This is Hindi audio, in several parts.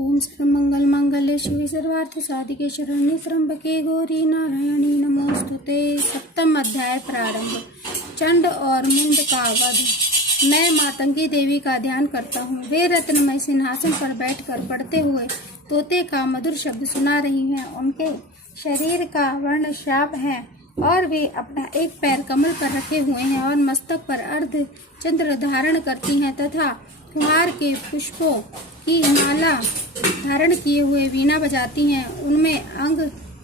ओम सर्वमंगल मांगल्ये शिवे सर्वार्थ साधिके शरण्ये त्र्यंबके गौरी नारायणी नमोस्तुते। सप्तम अध्याय प्रारंभ। चंड और मुंड का वध। मैं मातंगी देवी का ध्यान करता हूँ। वे रत्नमय सिंहासन पर बैठकर पढ़ते हुए तोते का मधुर शब्द सुना रही हैं। उनके शरीर का वर्ण श्याम है और वे अपना एक पैर कमल पर रखे हुए हैं और मस्तक पर अर्ध चंद्र धारण करती हैं तथा कुहार के पुष्पों की माला धारण किए हुए वीणा बजाती हैं।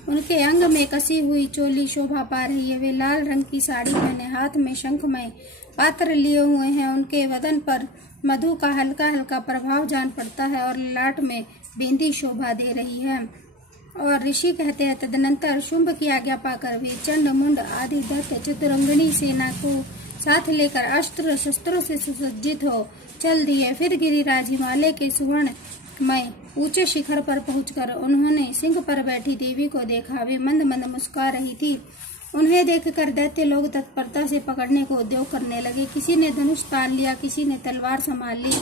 उनके अंग में कसी हुई चोली शोभा पा रही है। वे लाल रंग की साड़ी पहने हाथ में शंखमय पात्र लिए हुए हैं। उनके वदन पर मधु का हल्का हल्का प्रभाव जान पड़ता है और ललाट में बिंदी शोभा दे रही है। और ऋषि कहते हैं, तदनंतर शुंभ की आज्ञा पाकर वे चंड मुंड आदि दैत्य चतुरंगनी सेना को साथ लेकर अस्त्र शस्त्रों से सुसज्जित हो चल दिए। फिर गिरिराज हिमालय के सुवर्णमय ऊंचे शिखर पर पहुंचकर उन्होंने सिंह पर बैठी देवी को देखा। वे मंद मंद मुस्कुरा रही थी। उन्हें देखकर दैत्य लोग तत्परता से पकड़ने को उद्योग करने लगे। किसी ने धनुष तान लिया, किसी ने तलवार संभाल ली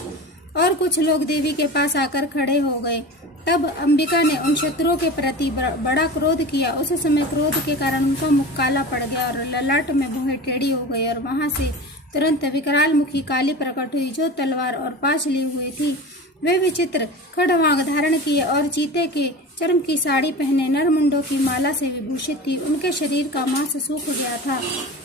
और कुछ लोग देवी के पास आकर खड़े हो गए। तब अंबिका ने उन शत्रुओं के प्रति बड़ा क्रोध किया। उस समय क्रोध के कारण उनका मुख काला पड़ गया और ललाट में भौहें टेढ़ी हो गई और वहां से तुरंत विकराल मुखी काली प्रकट हुई, जो तलवार और पाश लिए हुए थी। वे विचित्र खड़वांग धारण किए और चीते के चर्म की साड़ी पहने नरमुंडों की माला से विभूषित थी। उनके शरीर का मांस सूख गया था,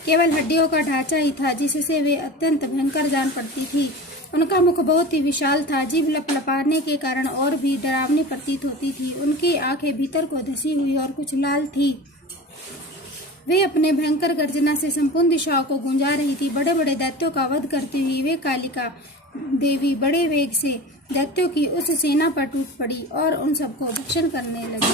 केवल हड्डियों का ढांचा ही था जिससे वे अत्यंत भयंकर जान पड़ती थी। उनका मुख बहुत ही विशाल था, जीभ लपलपाने के कारण और भी डरावनी प्रतीत होती थी। उनकी आंखें भीतर को धसी हुई और कुछ लाल थी। वे अपने भयंकर गर्जना से संपूर्ण दिशाओं को गुंजा रही थी। बड़े बड़े दैत्यों का वध करती हुई वे कालिका देवी बड़े वेग से दैत्यों की उस सेना पर टूट पड़ी और उन सबको भक्षण करने लगी।